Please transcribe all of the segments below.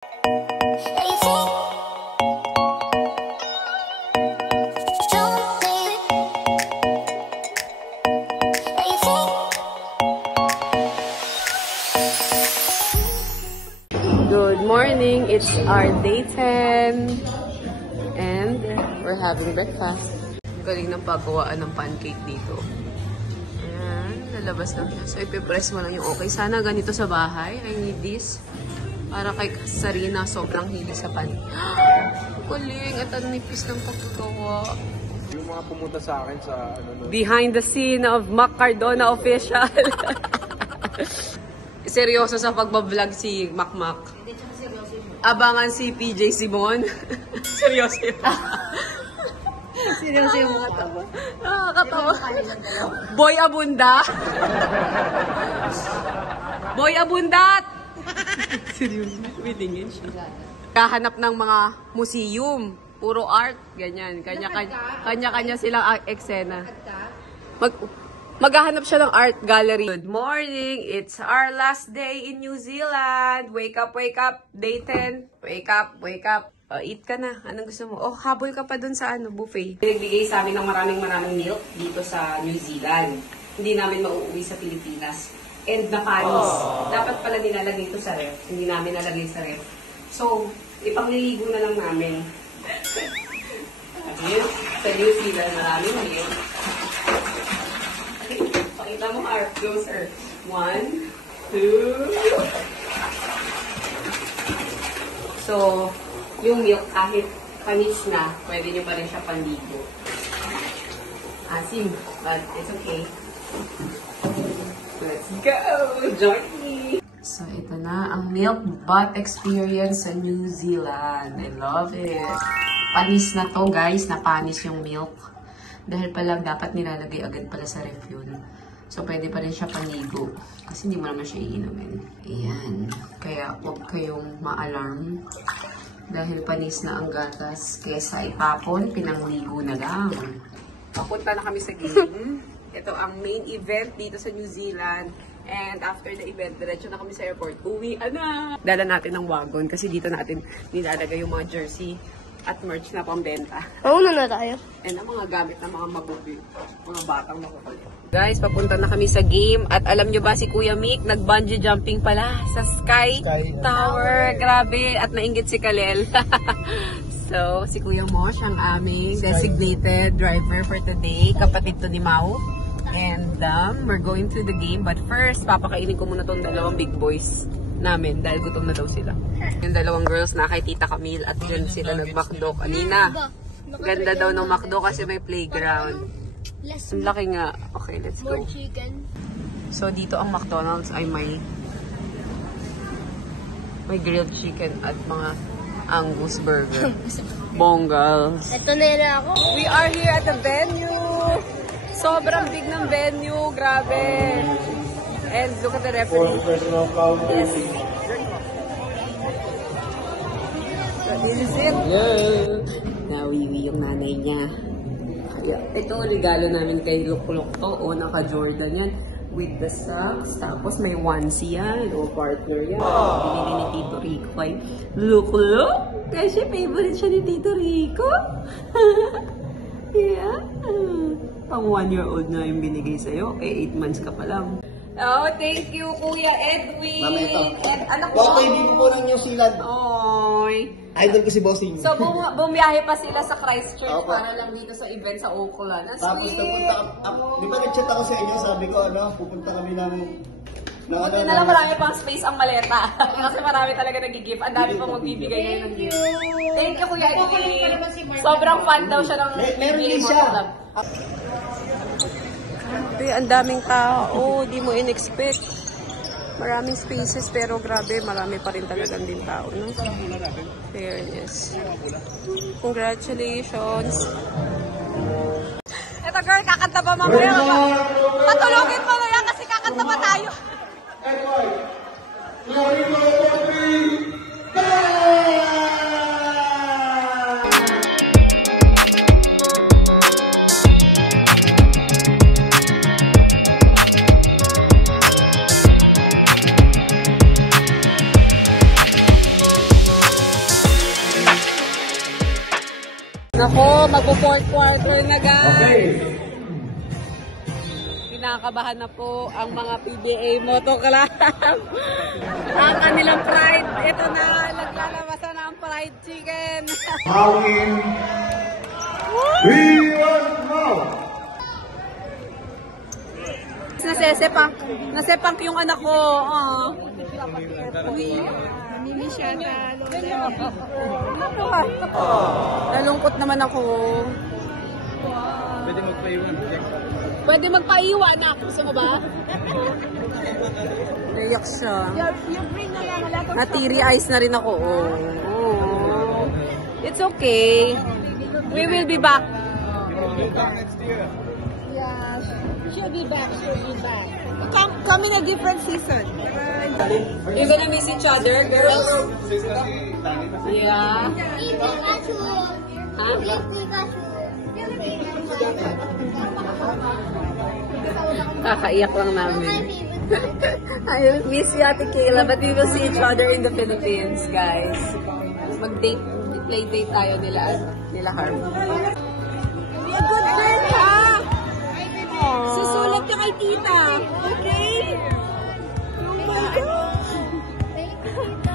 Good morning, it's our day 10 and we're having breakfast. Galing ng paggawaan ng pancake dito. Ayan, lalabas lang siya. So ipipress mo lang yung okay. Sana ganito sa bahay. I need this. Para kay Sarina, sobrang hilig sa pancake. Kuling, at ang nipis ng pagkagawa. Yung mga pumunta sa akin sa behind the scene of Mac Cardona Official. Seryoso sa pagbablog si Mac. Abangan si PJ Simon. Seryoso yun. Seryoso yung mga taba. Nakakatawa. Boy Abunda. Boy Abundat! Seryoso. Witingin siya. Kahanap ng mga museum. Puro art. Ganyan. Kanya-kanya silang eksena. Maghahanap siya ng art gallery. Good morning! It's our last day in New Zealand. Wake up, wake up. Day 10. Wake up, wake up. Eat ka na. Anong gusto mo? Oh, habol ka pa dun sa buffet. Nagbigay sa amin ng maraming milk dito sa New Zealand. Hindi namin mauuwi sa Pilipinas. And napanis. Dapat pala nilalagay ito sa ref. Hindi namin nalagay sa ref. So, ipangliligo na lang namin. Sa New Zealand, maraming milk. Pakita mo, Arp. Closer. 1, 2. So, yung milk kahit panis na, pwede nyo pa rin siya panligo. Asim, but it's okay. Let's go! Join me! So, ito na ang milk butt experience sa New Zealand. I love it. Panis na to, guys. Napanis yung milk. Dahil pala dapat nilalagay agad pala sa ref yun. So, pwede pa rin siya panigo. Kasi hindi mo naman siya iinumin. Ayan. Kaya, huwag kayong ma-alarm. Dahil panis na ang gatas. Kesa ipapon, pinangligo na lang. Papunta na kami sa game. Ito ang main event dito sa New Zealand. And after the event, diretso na kami sa airport. Uwi na! Dala natin ng wagon kasi dito natin nilalagay yung mga jersey at merch na pambenta. Mauna na tayo. And ang mga gamit ng mga mabubi. Mga batang makukulit. Guys, papunta na kami sa game. At alam nyo ba si Kuya Mick, nag-bungee jumping pala sa Sky Tower. Grabe. At nainggit si Kalel. So, si Kuya Mosh ang aming designated driver for today. Kapatid to ni Mau. And we're going to the game. But first, papakainin ko muna tong dalawang big boys namin dahil gutom na daw sila. Yung dalawang girls na kay Tita Camille at dyan sila nag-McDo kanina. Ganda daw ng McDo kasi may playground. Ang laki nga. Okay, let's go. So, dito ang McDonald's ay may grilled chicken at mga Angus burger. Bongals. Ito na yun ako. We are here at the venue. Sobrang big ng venue. Grabe. And look at the referee. Yes. So, this is it. Yeah. Nawiwi yung nanay niya. Ito, regalo namin kay Lukulok to. O, naka-Jordan yan. With the socks. Tapos may onesie yan. O, partner yan. Binili ni Tito Rico ay Lukulok. Kasi favorite siya ni Tito Rico. Yeah. Pang 1-year-old na yung binigay sa'yo. Eh, 8 months ka pa lang. Oh, thank you, Kuya Edwin. Mami, ito. And anak mo. Botoy, hindi po ng New Zealand. Oy. Idol ko si Bossing. So, bumiyahe pa sila sa Christchurch Opo. para lang dito sa event sa Auckland. Tapos napunta di ba nag-chat ako sa inyo, sabi ko, pupunta kami ng buti na lang marami pang space ang maleta. Kasi marami talaga nag-gift. Ang dami pang magbibigay ngayon ng gift. Thank you, Kuya Edwin. Sobrang fan daw siya ng meron din siya. Grabe, ang daming tao. Di mo in-expect. Maraming spaces pero grabe, marami pa rin talagang din tao. No? Fairness. Congratulations. Ito girl, kakanta pa mamaya. Patulogin mo na yan kasi kakanta pa tayo. Nako, magpo-fourth quarter na guys. Kinakabahan na po ang mga PBA Moto Club. Ang kanilang pride. Ito na, naglalabasan na ang fried chicken. Hangin. Iwan mo. Nasepang yung anak ko. Mimi siya nalungkot naman ako. Pwede magpaiwan. Pwede magpaiwan na. Gusto mo ba? Naiyak siya. Natiri eyes na rin ako. Oh. It's okay. We will be back. Yeah, she'll be back. Come in a different season. You're gonna miss each other, girls? Yeah. Huh? Kakaiyak lang namin. I will miss you, Ate Kayla, but we will see each other in the Philippines, guys. Mag-date, play date tayo nila Harm. Be a good girl, ha? Susulat ka kay tita. Okay? Oh my gosh.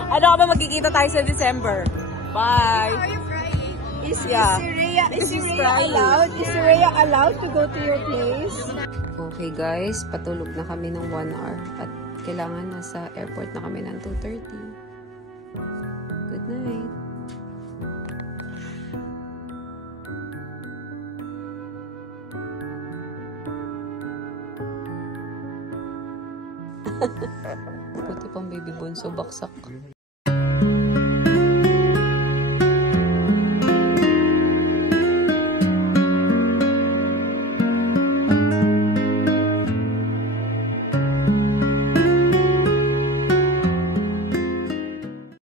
Ano ka ba magkikita tayo sa December? Bye! Is Rhea allowed to go to your place? Okay guys, patulog na kami ng 1 hour at kailangan nasa airport na kami ng 2:30. Good night! Buti pang baby bunso, baksak.